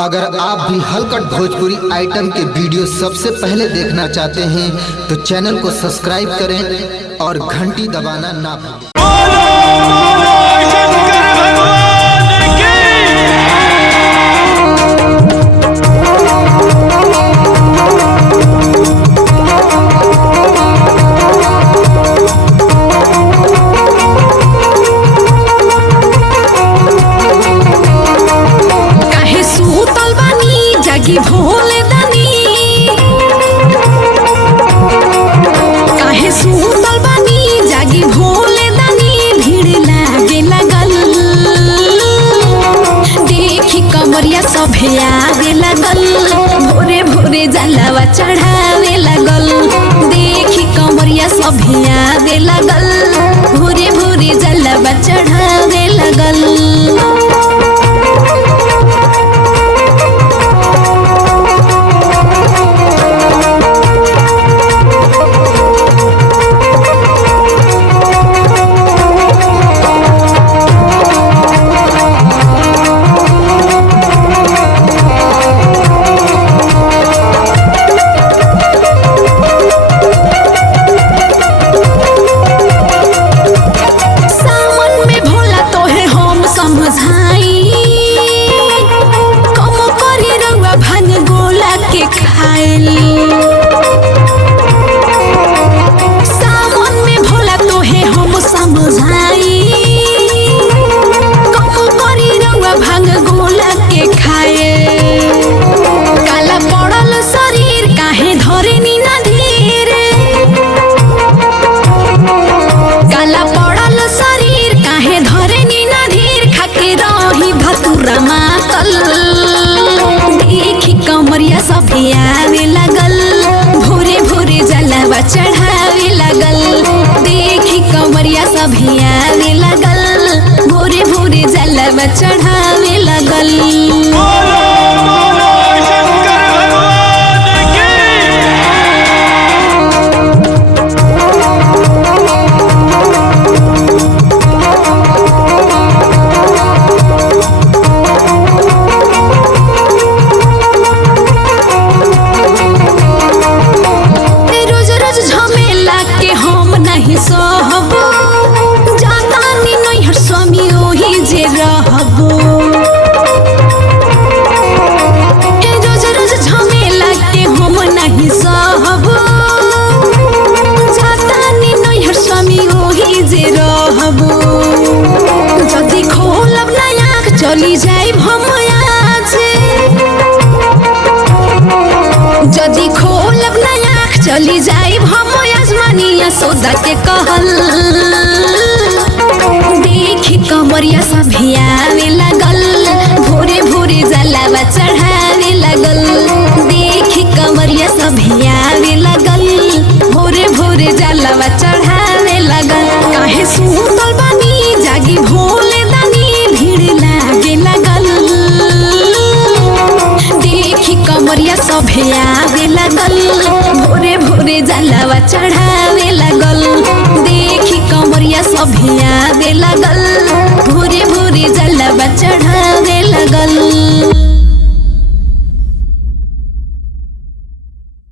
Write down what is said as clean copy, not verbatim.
अगर आप भी हलकट भोजपुरी आइटम के वीडियो सबसे पहले देखना चाहते हैं तो चैनल को सब्सक्राइब करें और घंटी दबाना ना भूलें। भोले दानी काहे सुतल बानी जागी भोले दानी भीड़ लागे लगल देखी कमरिया सभे आवे लगल भोरे भोरे जलवा चढ़ावे लगल देखी कमरिया सभे आवे लगल भोरे भोरे जलवा चढ़ावे लगल। देखी कमरिया सभे आवे लगल भोरे भोरे जलवा चढ़ावे लगल देखी कमरिया सभे आवे लगल भोरे भोरे जलवा चढ़ावे लगल। चली जाइब हम आज जदि खोलब ना आँख चली जाइब हम आजमानिया सौदा के कहल देखी कमरिया सभे आवे लगल भोरे भोरे जलवा चढ़ावे लगल देखी कमरिया सभे आवे लगल भोरे भोरे जलवा चढ़ावे लगल काहे सुतल बानी जागी भोले दानी भीड़ लागे लगल देखी कमरिया सभे आवे लगल भोरे भोरे जलवा चढ़ावे लगल देखी कमरिया सभे आवे लगल